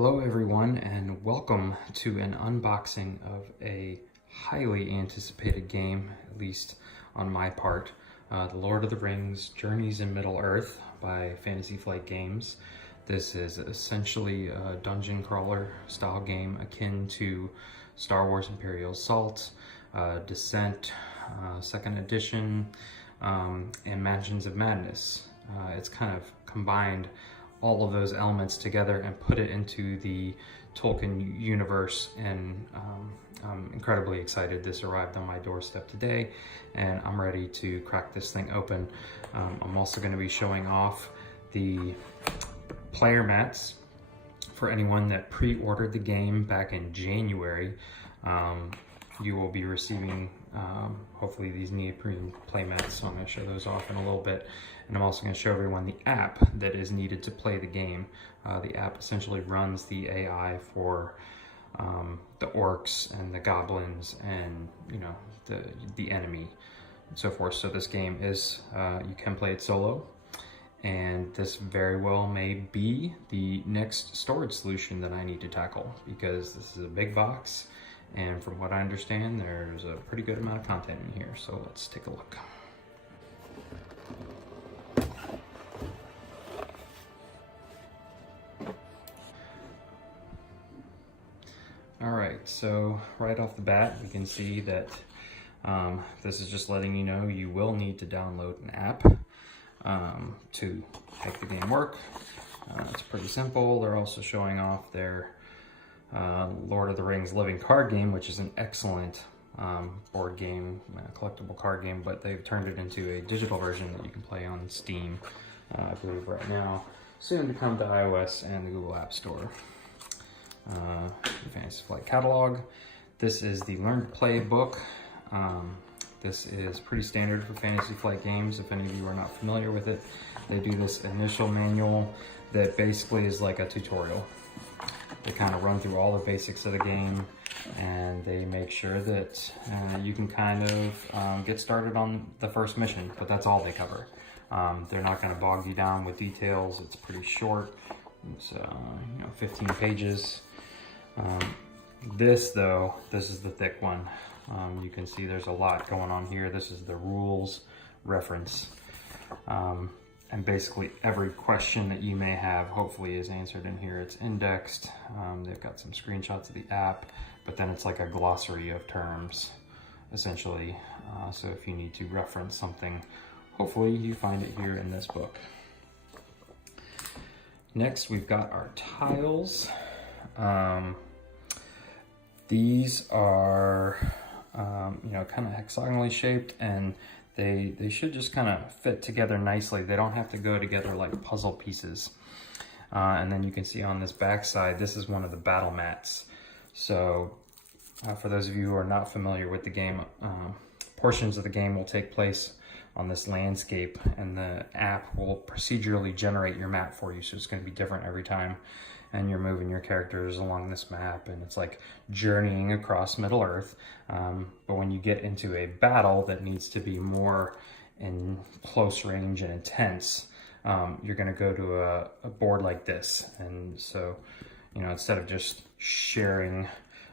Hello everyone, and welcome to an unboxing of a highly anticipated game, at least on my part, The Lord of the Rings Journeys in Middle-earth by Fantasy Flight Games. This is essentially a dungeon crawler style game akin to Star Wars Imperial Assault, Descent, 2nd edition, and Mansions of Madness. It's kind of combined all of those elements together and put it into the Tolkien universe, and I'm incredibly excited. This arrived on my doorstep today and I'm ready to crack this thing open. I'm also going to be showing off the player mats for anyone that pre-ordered the game back in January. You will be receiving hopefully these neoprene play mats, so I'm going to show those off in a little bit. And I'm also going to show everyone the app that is needed to play the game. The app essentially runs the AI for the orcs and the goblins and, you know, the enemy and so forth. So this game is, you can play it solo, and this very well may be the next storage solution that I need to tackle, because this is a big box, and from what I understand, there's a pretty good amount of content in here. So let's take a look. All right, so right off the bat, we can see that this is just letting you know you will need to download an app to make the game work. It's pretty simple. They're also showing off their Lord of the Rings living card game, which is an excellent board game, collectible card game, but they've turned it into a digital version that you can play on Steam, I believe right now, soon to come to iOS and the Google App Store. The Fantasy Flight catalog. This is the Learn to Play book. This is pretty standard for Fantasy Flight games. If any of you are not familiar with it, they do this initial manual that basically is like a tutorial. They kind of run through all the basics of the game, and they make sure that you can kind of get started on the first mission, but that's all they cover. They're not going to bog you down with details. It's pretty short. It's 15 pages. This is the thick one. You can see there's a lot going on here. This is the rules reference. And basically every question that you may have hopefully is answered in here. It's indexed. They've got some screenshots of the app, but then it's like a glossary of terms, essentially. So if you need to reference something, hopefully you find it here in this book. Next, we've got our tiles. These are, kind of hexagonally shaped, and they should just kind of fit together nicely. They don't have to go together like puzzle pieces. And then you can see on this back side, this is one of the battle mats. So for those of you who are not familiar with the game, portions of the game will take place on this landscape, and the app will procedurally generate your map for you. So it's going to be different every time, and you're moving your characters along this map, and it's like journeying across Middle-earth. But when you get into a battle that needs to be more in close range and intense, you're going to go to a board like this. And so, instead of just sharing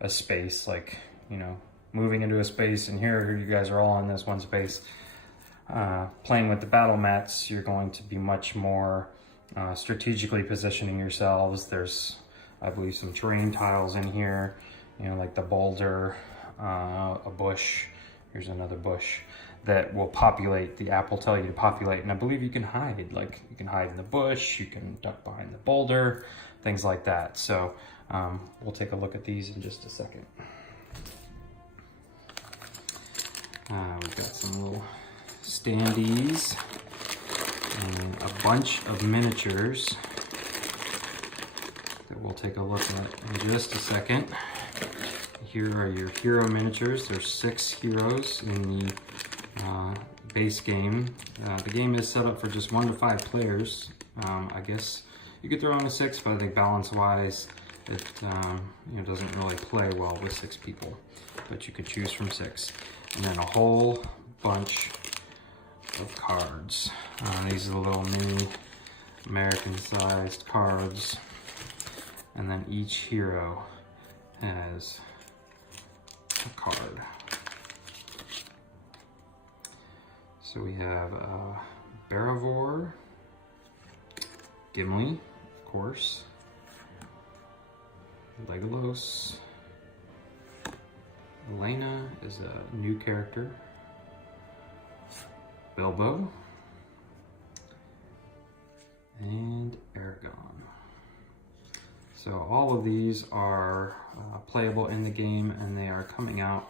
a space, like, moving into a space and here you guys are all in this one space, playing with the battle mats, you're going to be much more strategically positioning yourselves. There's, I believe, some terrain tiles in here, like the boulder, a bush. Here's another bush that will populate. The app will tell you to populate, and I believe you can hide. Like, you can hide in the bush, you can duck behind the boulder, things like that. So we'll take a look at these in just a second. We've got some little standees and a bunch of miniatures that we'll take a look at in just a second. Here are your hero miniatures. There's 6 heroes in the base game. The game is set up for just 1 to 5 players. I guess you could throw on a 6, but I think balance-wise, it doesn't really play well with 6 people. But you could choose from 6, and then a whole bunch of cards. These are the little mini American-sized cards. And then each hero has a card. So we have Baravor, Gimli, of course, Legolas, Elena is a new character, Bilbo, and Aragon. So all of these are playable in the game, and they are coming out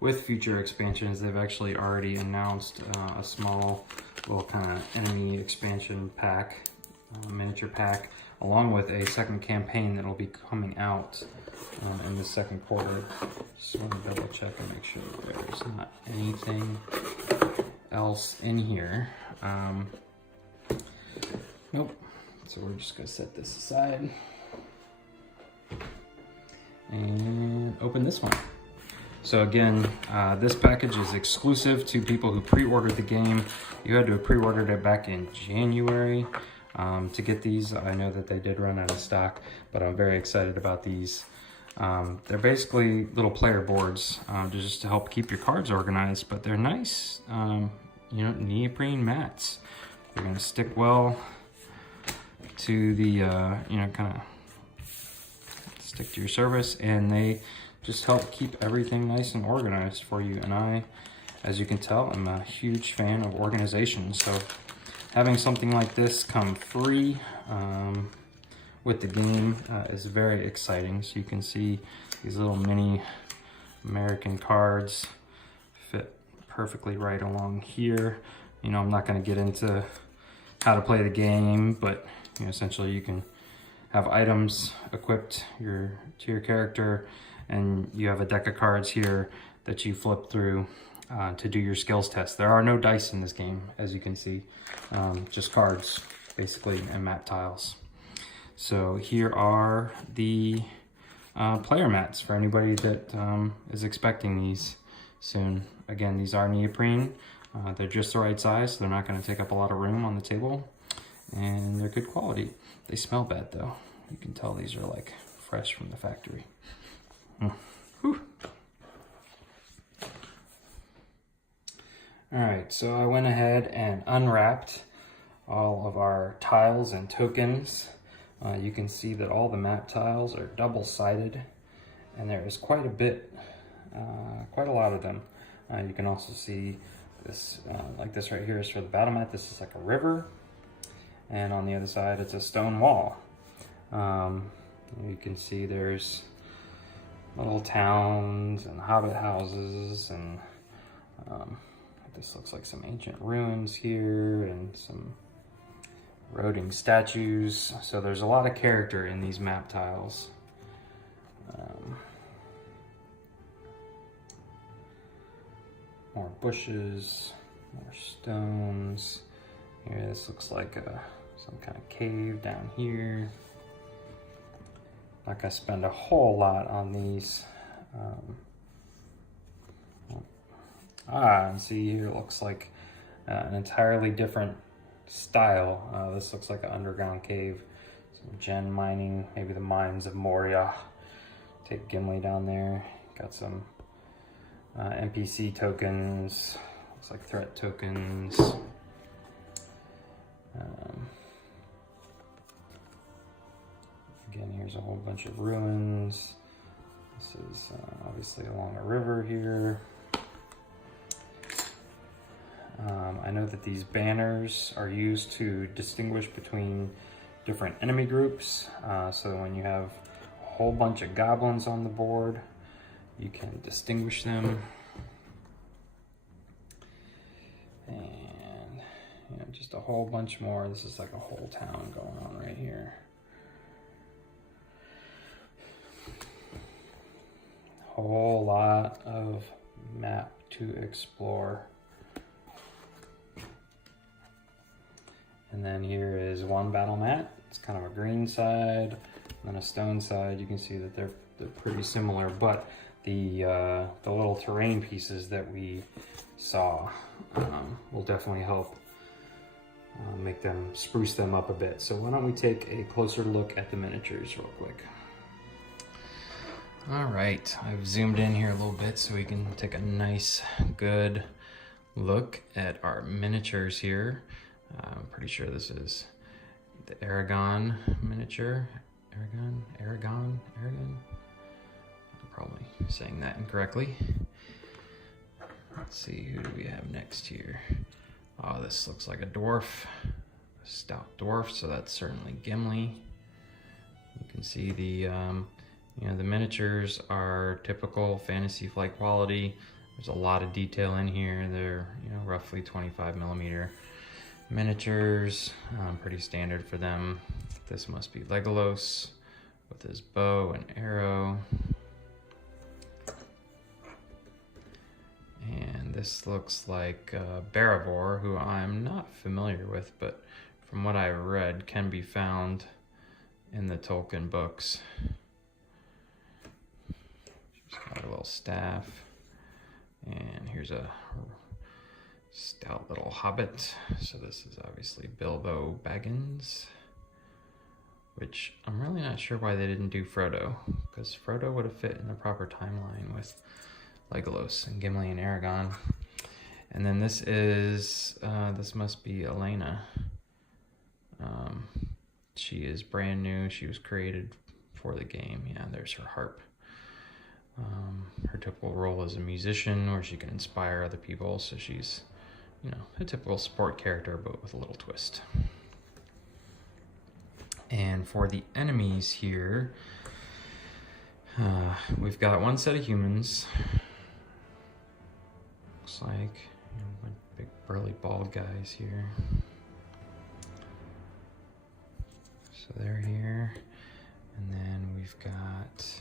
with future expansions. They've actually already announced a small little kind of enemy expansion pack, miniature pack, along with a second campaign that will be coming out in the second quarter. Just want to double check and make sure that there's not anything else in here. Nope. So we're just going to set this aside and open this one. So again, this package is exclusive to people who pre-ordered the game. You had to have pre-ordered it back in January to get these. I know that they did run out of stock, but I'm very excited about these. They're basically little player boards just to help keep your cards organized, but they're nice, you know, neoprene mats. They're gonna stick well to the, you know, kind of stick to your surface, and they just help keep everything nice and organized for you. And I, as you can tell, I'm a huge fan of organization. So having something like this come free with the game is very exciting. So you can see these little mini American cards fit perfectly right along here. You know, I'm not going to get into how to play the game, but you know, essentially you can have items equipped to your character, and you have a deck of cards here that you flip through to do your skills test. There are no dice in this game, as you can see, just cards basically and map tiles. So here are the player mats for anybody that is expecting these soon. Again, these are neoprene. They're just the right size, so they're not going to take up a lot of room on the table, and they're good quality. They smell bad though. You can tell these are like fresh from the factory. Whew. All right, so I went ahead and unwrapped all of our tiles and tokens. You can see that all the map tiles are double-sided, and there is quite a bit, quite a lot of them. You can also see this, like this right here is for the battle mat. This is like a river, and on the other side it's a stone wall. You can see there's little towns and hobbit houses, and this looks like some ancient ruins here and some eroding statues. So there's a lot of character in these map tiles. More bushes, more stones. Here, this looks like some kind of cave down here. Not gonna spend a whole lot on these. And see here, it looks like an entirely different style. This looks like an underground cave. Some gen mining, maybe the mines of Moria. Take Gimli down there. Got some NPC tokens. Looks like threat tokens. Again, here's a whole bunch of ruins. This is obviously along a river here. I know that these banners are used to distinguish between different enemy groups. So when you have a whole bunch of goblins on the board, you can distinguish them. And you know, just a whole bunch more. This is like a whole town going on right here. Whole lot of map to explore. And then here is one battle mat. It's kind of a green side, and then a stone side. You can see that they're pretty similar, but the little terrain pieces that we saw will definitely help make them spruce them up a bit. So why don't we take a closer look at the miniatures real quick. All right, I've zoomed in here a little bit so we can take a nice, good look at our miniatures here. I'm pretty sure this is the Aragon miniature. Aragon? I'm probably saying that incorrectly. Let's see, who do we have next here? Oh, this looks like a dwarf, a stout dwarf, so that's certainly Gimli. You can see the the miniatures are typical Fantasy Flight quality. There's a lot of detail in here. They're roughly 25 millimeter miniatures, pretty standard for them. This must be Legolas with his bow and arrow. And this looks like Barivor, who I'm not familiar with, but from what I read can be found in the Tolkien books. She's got a little staff, and here's a stout little hobbit. So this is obviously Bilbo Baggins, which I'm really not sure why they didn't do Frodo, because Frodo would have fit in the proper timeline with Legolas and Gimli and Aragon. And then this is, this must be Elena. She is brand new. She was created for the game. Yeah, there's her harp. Her typical role is a musician where she can inspire other people. So she's, a typical sport character, but with a little twist. And for the enemies here, we've got one set of humans. Looks like big burly bald guys here. So they're here, and then we've got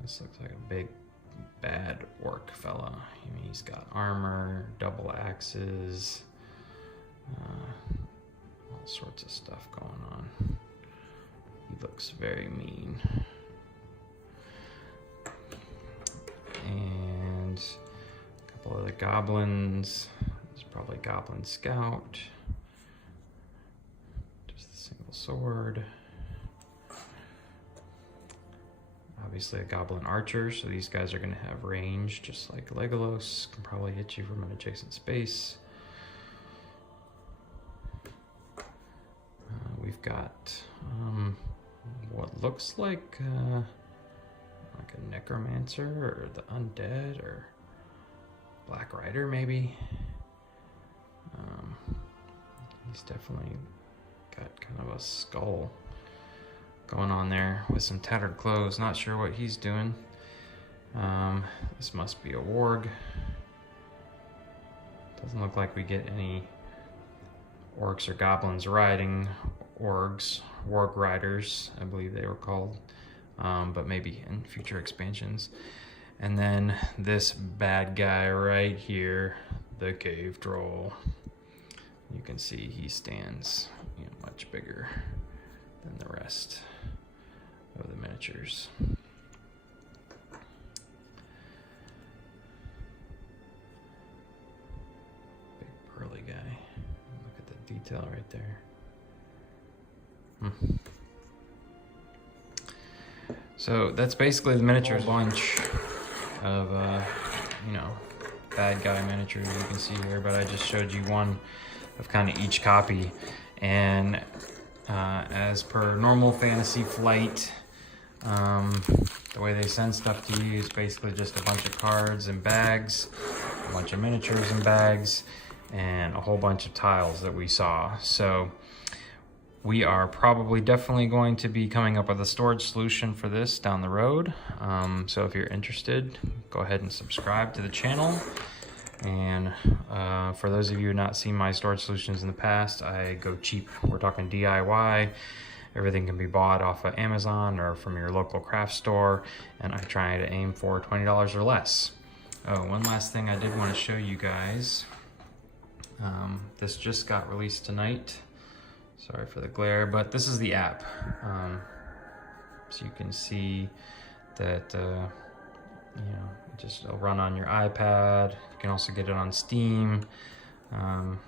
this looks like a big bad orc fella. He's got armor, double axes, all sorts of stuff going on. He looks very mean. And a couple other goblins. There's probably Goblin Scout. Just a single sword. Obviously a Goblin Archer, so these guys are going to have range, just like Legolas. Can probably hit you from an adjacent space. We've got what looks like a necromancer, or the undead, or Black Rider maybe. He's definitely got kind of a skull going on there with some tattered clothes. Not sure what he's doing. This must be a warg. Doesn't look like we get any orcs or goblins riding warg riders, I believe they were called, but maybe in future expansions. And then this bad guy right here, the cave troll. You can see he stands much bigger than the rest of the miniatures. Big burly guy. Look at the detail right there. So that's basically the miniature bunch of bad guy miniatures you can see here, but I just showed you one of kind of each copy. And as per normal Fantasy Flight, the way they send stuff to you is basically just a bunch of cards and bags, a bunch of miniatures and bags, and a whole bunch of tiles that we saw. So we are definitely going to be coming up with a storage solution for this down the road. So if you're interested, go ahead and subscribe to the channel. And for those of you who have not seen my storage solutions in the past, I go cheap. We're talking DIY. Everything can be bought off of Amazon or from your local craft store, and I try to aim for $20 or less. Oh, one last thing I did want to show you guys. This just got released tonight. Sorry for the glare, but this is the app. So you can see that it'll run on your iPad. You can also get it on Steam. You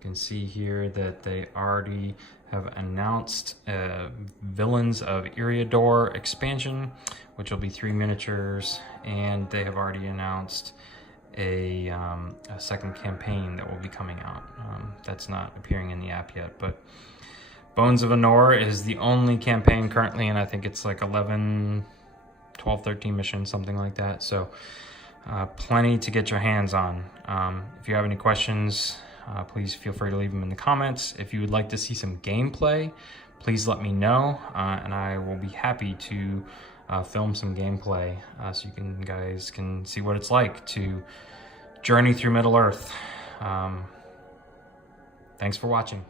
can see here that they already have announced Villains of Eriador expansion, which will be 3 miniatures, and they have already announced a second campaign that will be coming out. That's not appearing in the app yet, but Bones of Anor is the only campaign currently, and I think it's like 11, 12, 13 missions, something like that. So plenty to get your hands on. If you have any questions, please feel free to leave them in the comments. If you would like to see some gameplay, please let me know, and I will be happy to film some gameplay so you guys can see what it's like to journey through Middle Earth. Thanks for watching.